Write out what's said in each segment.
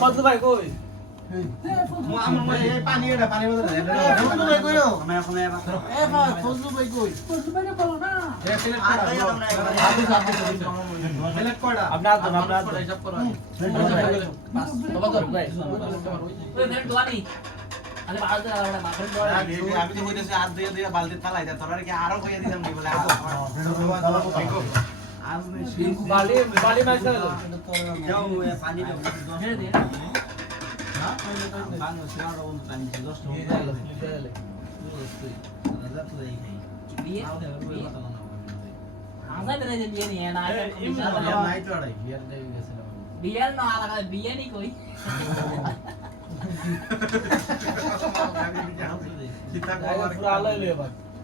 ফজলু ভাই কই আমি তো কইতেছি আর দিয়ে দিয়ে বালতি ফালাই তোরা কি আরও কইয়া দিতাম বলে আজ নেই বালি বালি মাছ না যাও পানি দাও বাংলা সিনারো বন্ধ পানি 10 নাই তো আড়াই বিয়ার না আলাদা বিয়ানি কই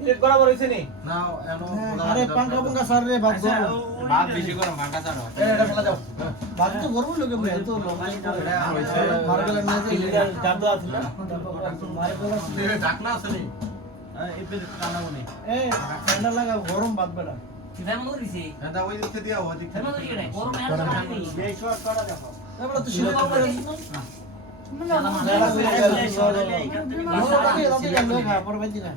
পানি পানি বরাবর ওই পানি ওই ওটার মধ্যে ফেলাও ইলেট বরাবর হইছিনি না আরে পাঙ্কা পাঙ্কা সার রে বাদ আচ্ছা, করব বেশি গরম ভাঙা ছাড়ো এটা ফেলা যাও বাদ তো করব লোকে ভাই তো মার্কেলে নিয়ে যাই ইলেট জাদু আছে না ঢাকনা আছে নি এই পেট কানা বনে এ ঠান্ডা লাগা গরম বাদ বেটা মনে করিছি এটা ওই দিয়া করি গরম এর এই শর্ট করা দেখো তো শুরু না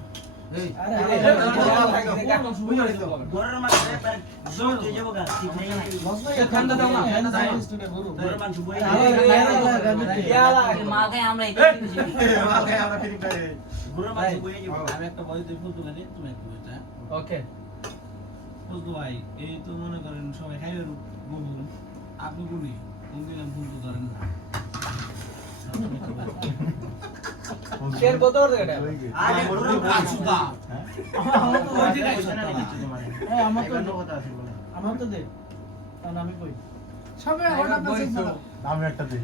ওকে ভাই এই তো মনে করেন সবাই খাইবে বলুন আপনি বলি কোন দিলাম ফুলতো ধরেন না। শের কত করে এটা আরে গরম মাছ সুদা এ আমার তো কথা আছে বলে আমার তো দে কারণ আমি কই সবে হঠাৎ আছে আমি একটা দিই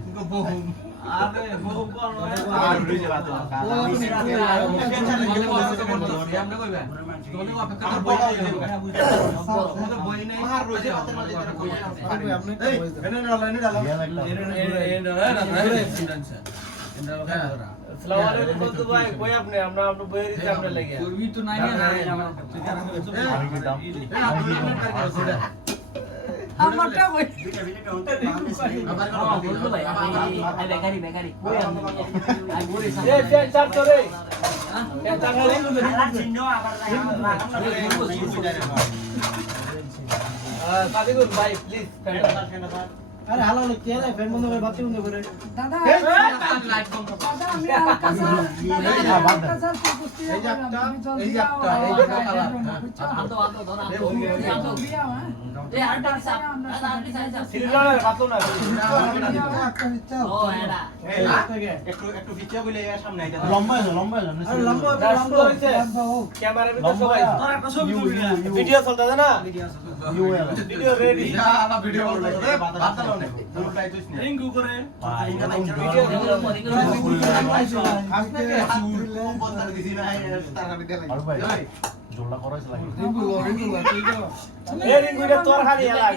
আরে বহু কোন আর রইছে বাত আমরা কইবা তোমাদের অপেক্ষা আর করব বই নাই আর রইছে বাতের মাঝে যেটা কই আপনি এই এনে অনলাইনে ডালো আসসালামু আলাইকুম বন্ধু ভাই কই আপনি আমরা আমরা বইয়ে দিতে আমরা লাগি করবি তো নাই না আমারটা কই আবার বলতো ভাই আমি বেকারি বেকারি কই আমি আমি বলি এ ফ্যান করে ফ্যান চার করে কাদি গুড ভাই প্লিজ আরে হালা হলো কে রে ফ্যান বন্ধ করে বাতি বন্ধ করে। এই যে একটা এই একটা এই যে কালার আতো আতো ধর আতো এ আরটা সাপ আরটা সাপ সিলিন্ডারের বাতো না ও এডা একটু একটু পিছিয়ে বলে এর সামনে আইতা লম্বা আছে লম্বা আছে আরে লম্বা লম্বা হইছে। ক্যামেরার ভিতর সবাই। তোর একটা ছবি তুলবি। ভিডিও চলতেছে না? ভিডিও রেডি ভিডিও নে নে রিঙ্গু করে না জোলা করাইছ লাগে রিঙ্গু রিঙ্গু এ রিঙ্গুইটা তোর খালি এলা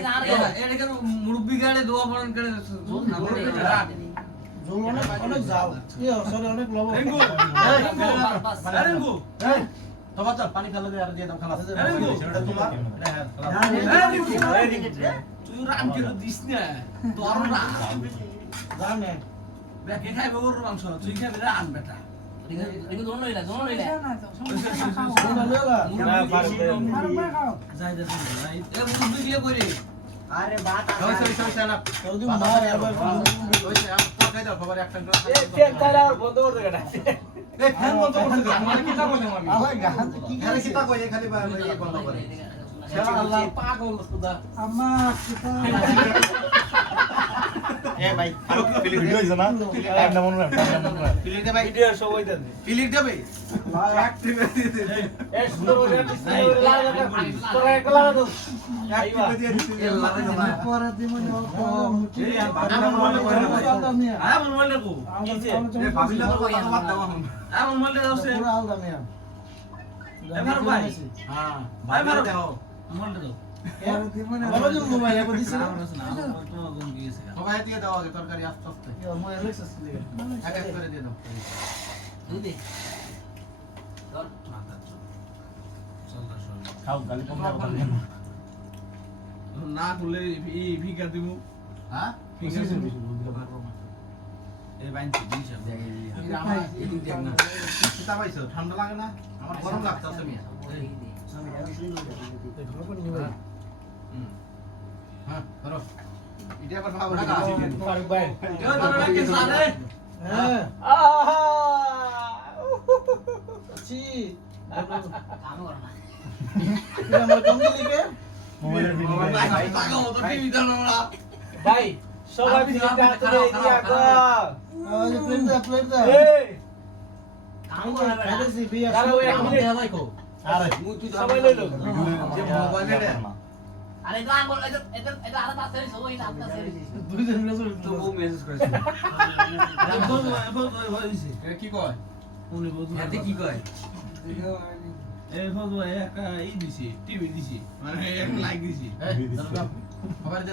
এটা কেন মুরব্বি গাড়ি দোয়া পড়ন করে জল অনেক অনেক জাল কি সরি অনেক লবণ রিঙ্গু রিঙ্গু তোমার চল পানি খালে আর দিয়ে দাও খালাস সেটা তোমার তুই রাম করে দিস না তোর বেকে খাইবে মাংস তুই খাবি বেটা আরে বাত না এই ফ্যান বন্ধ মানে কি তা আমি গান কি খালি কি তা কই খালি বন্ধ করে পাগল খুদা। আমার এ ভাই ভিডিও হইছে না? টাইম মনে রাখ টাইম মনে রাখ ফিলিং দে ভাই ভিডিও সব হইতাছে ফিলিং দে ভাই এক টিপে দে এ সুন্দর করে ডিসপ্লে তোরা একটা লাগা এক টিপে দিয়ে দিছি পরে দিমনি অল্প এই আর বাটা মনে করে না ভাই আয় মন মনে কো এ ভাবিলা তো কথা বাদ দাও। এখন মনে দাও সে পুরো আলদা মিয়া। এবার ভাই। হ্যাঁ ভাই দাও না, আমার তোমার কোন দিয়েছে সবাই দিয়ে দাও আগে তরকারি আস্তে আস্তে মোবাইল লেখছ দিলে এক এক করে দিয়ে দাও দিদি ধর মাথা চল চল না শোন খাও গালি কম দাও গালি না খুলে এই ভিকা দিব হ্যাঁ ঠান্ডা লাগে না আমার গরম লাগতেছে মিয়া হ্যাঁ ভাই হ্যাঁ কর কে সবাই প্লেট দা প্লেট দা এই কাম কর বেটা দাঁড়াও, এক মিনিট। আরে সবাই লইলো। যে মোবাইলে রে। আরে এটা আঙ্গুল এটা এটা এটা আরে পাশে সবাই না আপনার সাথে মিলে তো। ও মেসেজ করেছে। এ কি কয়? এতে কি কয়? এই ফটো একটা ই দিছি টিভি দিছি মানে একটা লাইক দিছি। এই ধরো দাও।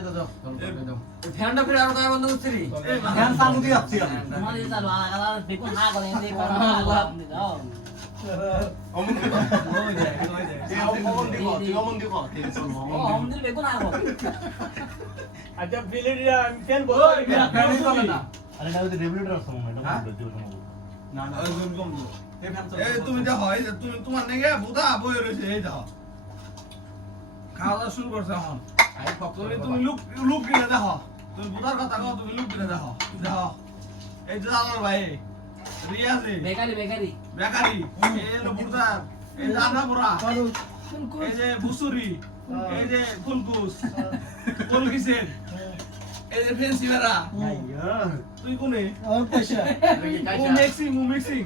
দাও ফ্যানটা ফিরে আর কয় বন্ধ করছিস ফ্যান চালু দিয়ে আসছি আমি। চালু আলাদা দেখো না করে এনে করে আলাদা আপনি দাও ওই দেখ ওই দেখ অমন দিব তুই অমন দিব ঠিক আছে ও আমাদের দেখো না গো আচ্ছা বিলিডিরা আমি ফ্যান বলো ফ্যান চলে না আরে এটা হচ্ছে রেগুলেটর আছে মনে হ্যাঁ? সম্ভবত না না ওই। এই তুমি যে তুমি তোমার নেগে বুধা বই রয়েছে এই দেখো খাওয়া দাওয়া শুরু করছে এখন তুমি তুমি লুক লুক দিলে দেখো তুমি বুধার কথা কও তুমি লুক দিলে দেখো দেখো এই যে আমার ভাই রিয়াজি বেকারি বেকারি। বেকারি? এই বুধার এই যে এই বুসুরি এই যে ফুলকুস ফুলকিসেন এই যে ফেন্সি বেড়া। তুই কোনে? আর পয়সা। ও মিক্সিং ও মিক্সিং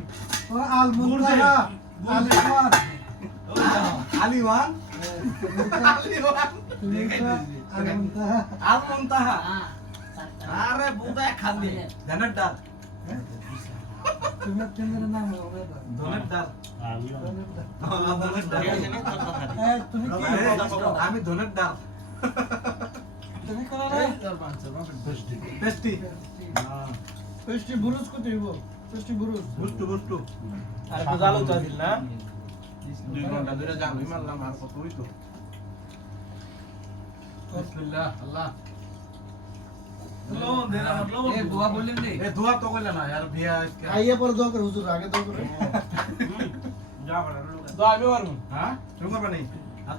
ও আল মুনতাহা আল ইমান ওই দেখো আলিওয়ান আল মুনতাহা আল মুনতাহা। হ্যাঁ আরে ধানের ডাল। ডাল আমি ধনের ডাল। তুমি করো বেস্টি বুরুজ কত হইব? পেস্টি বুরুজ। আর তো জালো না? দুই ঘণ্টা ধরে জামি মারলাম আর কত হইতো? বিসমিল্লাহ আল্লাহ। লবণ দে আমার লবণ এ বুয়া বললেন রে। এ দোয়া তো কইলা না আর বিয়া আইয়া পরে দোয়া করে হুজুর আগে দোয়া করে। যা বড় লোক তো আমি পারব হ্যাঁ? শুরু করবে নাই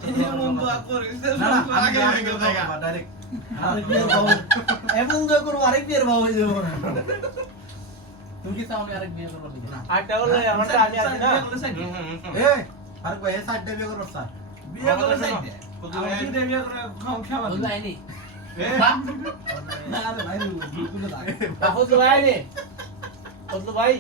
এই তো আর করে না না আগে আগে আগে আগে জায়গা ডাইরেক্ট আরেক বিয়ের ভাব এমন দোয়া করব আরেক বিয়ের ভাব হয়ে যাব। তুমি কি চাও আমি আরেক বিয়ে করব না। আটটা করলে আছি না এ কই এ সাইড বিয়ে করব স্যার। বিয়ে করে সাইডে বিয়ে করে খাও খাওয়া বুঝলো আইনি। এ না হয়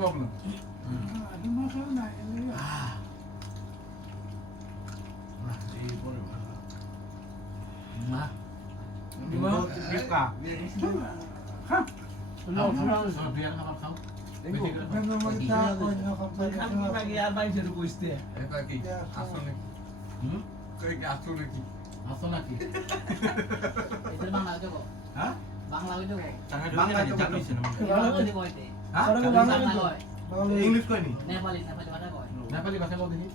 প্রবলেম না আর ইংলিশ কইনি নেপালি নেপালি ভাষা কয় নেপালি ভাষা বল দেখি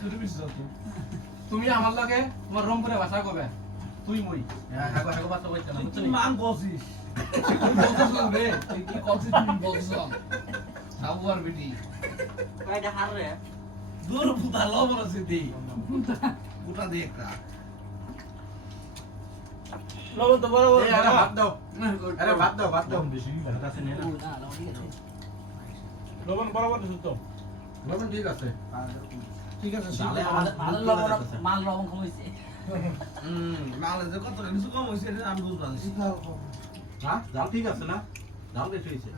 তুই বিশ যত তুমি আমার লগে তোমার রংপুরে ভাষা কবে তুই মই। হ্যাঁ হাগো হাগো ভাষা কইছ না তুই মান কছিস বলছিস রে তুই কি করছিস তুমি বলছিস? আবু বিটি। কয়টা হার রে? দূর পুতা লবণ আছে দি পুতা দে একটা। লবণ তো বড় বড় আরে ভাত দাও। আরে ভাত দাও ভাত দাও। বেশি ভাত আছে না। ও না না ঠিক আছে লবণ বড় বড় সুতো লবণ ঠিক আছে। ঠিক আছে তাহলে ভালো লবণ মাল লবণ হুম মালে যে কত কিছু কম হইছে আমি বুঝতে হ্যাঁ জাল ঠিক আছে না? জাল বেশি হইছে।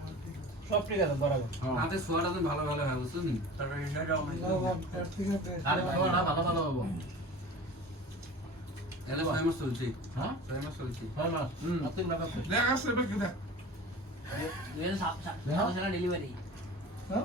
সব ঠিক আছে বরাবর। হাতে সোয়াটা তো ভালো ভালো হয় বুঝছ নি? তারপরে সেটাও আরে ভালো ভালো ভালো হব। এলে ছয় মাস চলছে। হ্যাঁ? ছয় মাস চলছে। ছয় মাস হুম। তিন মাস দেখ আসলে দেখ। ডেলিভারি হ্যাঁ?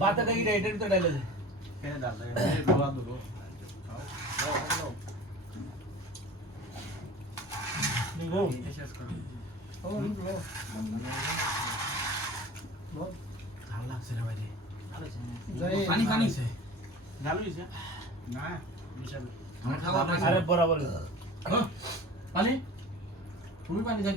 বাতা কাকি ডাইটের তো ডাইলে দে কে ডালে এ দোয়া দুলো দেখো শেষ করো। ও নিলো ভালো লাগছে রে বাইরে। পানি পানি ডালু দিছে? না। মিশাবে। আরে বরাবর পানি? তুমি পানি দেখ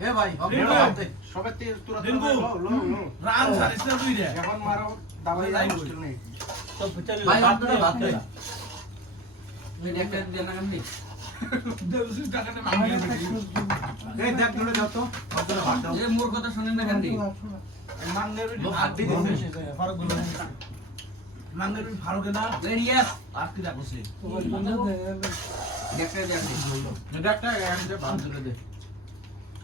হে ভাই সবে তে তোরা রান সারিস না তুই রে এখন মারো দাবাই যাই মুশকিল নেই। তো বিচারি ভাই আপনারা ভাত দেন। আমি দেখতে দেন না আমি মোর কথা শুনেন না কেন? মাঙ্গের ফারুকে না। রেডিয়াস আর কি দেখছিস দেখতে দেখতে এটা একটা গ্যারান্টি ভালো করে দে।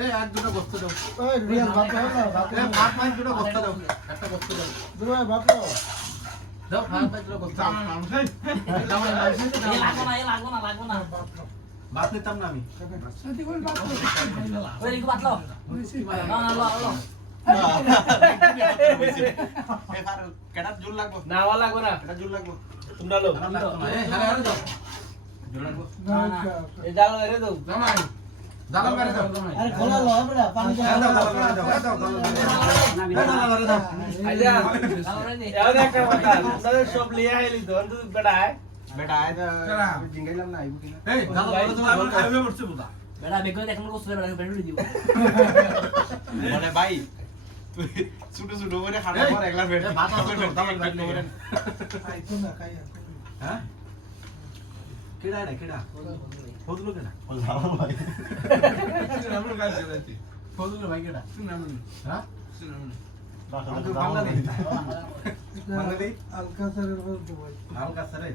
এই এক দুটো বস্তা দাও। এই রিয়াল ভাত দাও না? ভাত এই ভাত মাই দুটো বস্তা দাও। একটা বস্তা দাও। দুটো ভাত দাও দাও ভাত মাই দুটো বস্তা দাও। এই লাগো না এই লাগো না লাগো না। ভাত নিতাম না আমি। ওই রিকু ভাত লাও না না লাও লাও সব লিয়ে আইলি তো বেটায় বেটা আয় জিঙ্গাইলাম না আইবো কিনা এই দাদা বলো বেটা বেগো এখন ভাই ছোট ছোট করে খাটা পর একলা ফেটে ভাত আছে তো দাম লাগবে আইতো না খাই হ্যাঁ? কেডা না কেডা? হদলো কেডা? হদলো ভাই আমরা কাজ করতে হদলো ভাই কেডা? শুন আমরা হ্যাঁ? শুন আমরা বাংলাদেশ। বাংলাদেশ? আলকাসারের বলতো ভাই আলকাসারের?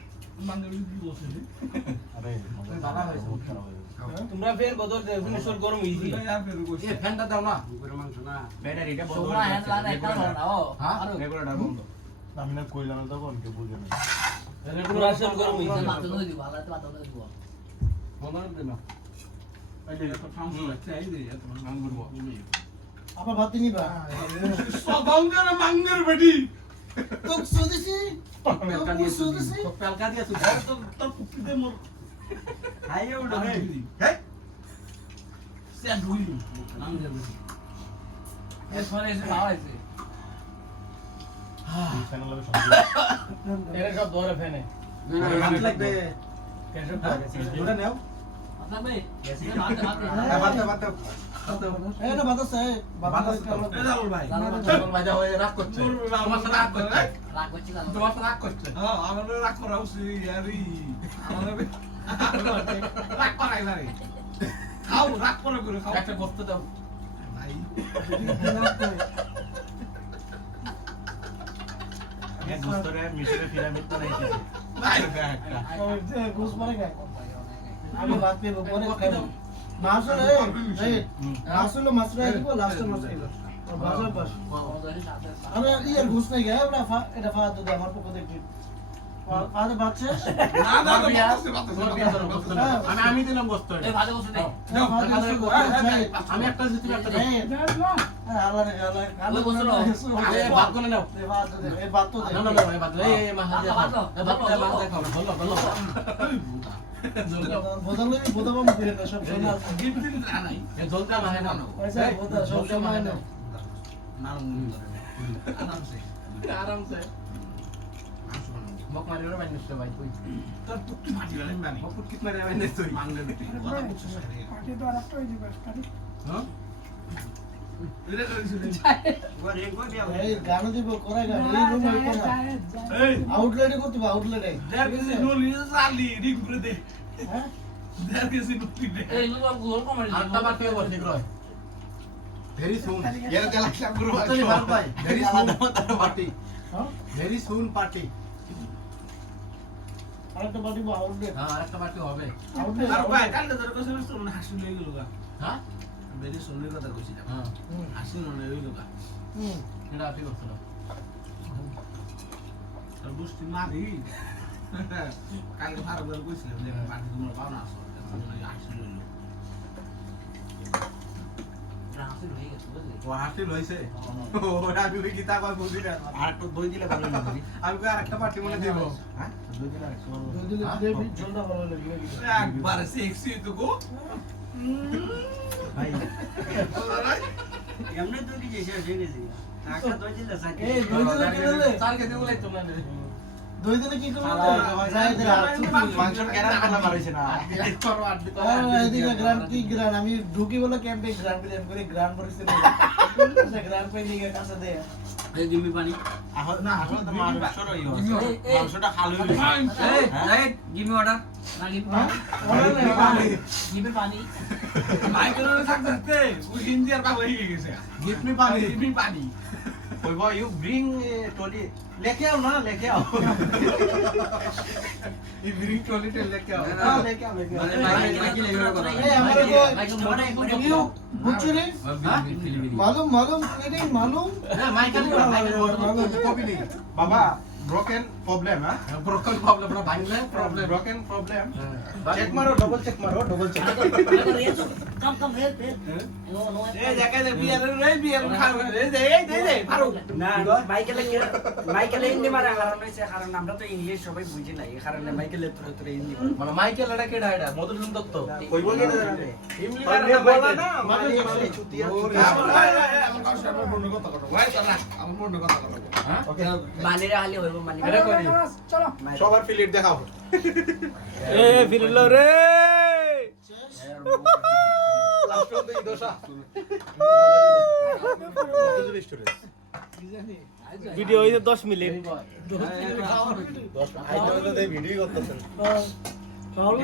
তোমরা ফের বদল দেও গরম হইছি এ ফ্যানটা দাও না ব্যাটারিটা বন্ধ তোমরা হ্যান্ড লাগানো একটা ধরো হ্যাঁ রেগুলেটর বন্ধ আমি না কইলাম তখন কে বুঝে না পুরা গরম হইছে মাথা ধরে দিব আলাদা মাথা ধরে দিব বন্ধ করে না এত ফাউন্স লাগছে এই রে এত আমি করব আবার ভাত নিবা? সদঙ্গের মাঙ্গের বেটি। তো সুদিছি পেলকা দিয়ে তোর মোর হে সে এর ফলে এসে খাওয়া হয়েছে এরা সব ধরে ফেনে হাত লাগবে কেসব ওটা নাও খাও রাগ করে করে খাও। একটা গোস্ত দাও। ভাই। এক গুস্তরে মিশরে পিরামিড তো নাই একটা। ঘুষ মারে খায়। আমি ভাত পেব পরে খাইব। মাছ হলে এই মাছ হলো মাছ রে দিব লাস্ট খাইলো বাজার পাস আরে, ইয়ার ঘুষ নাই গায় ওটা ফা এটা ফা তো আমার পক্ষ থেকে। আমি আমি দিলাম গোস্ত এই ভালো বসে দে দাও ভাত বাতাসে শেষ আমি একটা দিচ্ছি একটা দাও এই আল্লাহ রে আল্লাহ কালো ওই বসে নাও। এই ভাত করে নাও এই ভাত দে এই ভাত তো দে না না না এই ভাত এই এই মাছ দিয়ে খাও এই ভাত দিয়ে মাছ দিয়ে খাও ভালো ভালো বোতল লই বোতল বাম দিয়ে না সব সময় গিফট দিন না নাই এই জলটা মাহে না পয়সা বোতল সব সময় না না আরামসে আরামসে আউটলেটে করতে আউটলেটে ভেরি সুন এর গেলা ক্লাব গ্রুপ কত নি ভাত ভাই ভেরি সুন পার্টি হ্যাঁ ভেরি সুন পার্টি আরেকটা বাটি আউটলেট হ্যাঁ আরেকটা বাটি হবে। আর ভাই কালকে হাসি লই গেল গা। হ্যাঁ? বেরি শুনলে কথা কইছি হ্যাঁ। হাসি মনে হইল গা। হুম। এটা আপনি করছিল তোর বুঝতি মারি। কালকে ভালো করে কইছিলাম যে পার্টি তোমরা পাও না আসো। হাসি লইল। ও হাসি লইছে? ওরা আমি ওই গীতা কই বুঝি না আর তো দই দিলে ভালো লাগবে আমি কই আরেকটা পার্টি মনে দেব? হ্যাঁ? দই দিলে ভালো দুই দিলে দেবি জলটা ভালো লাগবে একবার সেক্সি তো গো ভাই। এমনি তো কি শেষ হয়ে গেছে টাকা দই দিলে সাকি এই দুই দিলে কি দিলে স্যারকে দিয়ে তোমরা দুই দিলে কি করবে? যাই দে কথা মারাইছে না। আট করো আট দিতে এদিকে গ্রান কি গ্রান আমি ঢুকি বলে ক্যাম্পে গ্রান বিলিয়াম করে গ্রান পরিস্থিতি গ্রান পাই নিয়ে কাছে দে। এই দিবি পানি। এখন না এখন তো মাংসর এই, এই। মাংসটা খালু এই জাহিদ গিভ অর্ডার না গিভ হ্যাঁ? পানি। পানি। থাকতে আর হয়ে গেছে। পানি। হিন্দি পানি। কইব ইউ ব্রিং টলি লেকে আও না লেকে আও ই ব্রিং টলি তে লেকে আও না লেকে আও লেকে আও মানে মাইকেল মাইকেল এগুলো কথা এই আমারে কো মাইকেল মনে মনে ইউ বুঝছনি মালুম মালুম এদিন মালুম হ্যাঁ মাইকেল মালুম কপি নেই বাবা ব্রোকেন প্রবলেম হ্যাঁ ব্রোকন প্রবলেম না ভাঙলে প্রবলেম ব্রোকেন প্রবলেম চেক মারো ডবল চেক মারো double check come come hey hey no no জায়গায় যে বিয়ার রে বিয়ার খাও এই দে এই দে দে পারো না মাইকেলে মাইকেলে হিন্দি মারা কারণ হইছে কারণ আমরা তো ইংলিশ সবাই বুঝি না এই কারণে মাইকেলে তোরে তোরে হিন্দি মানে মাইকেল এটা কেডা এটা মধুসূদন দত্ত। কইব না ইমলি আরে বলা না মানে চুতিয়া আমার আমার কাছে আমার বন্ধু কথা কথা। ভাই চলা আমার বন্ধু কথা কথা হ্যাঁ? ওকে বানিরা খালি হইব মানি করি সবার ফিলিট দেখাবো এ রে। পর্যন্ত এই দশা ভিডিও হইছে 10 মিনিট। ভিডিও করতেছেন। খাওয়ালো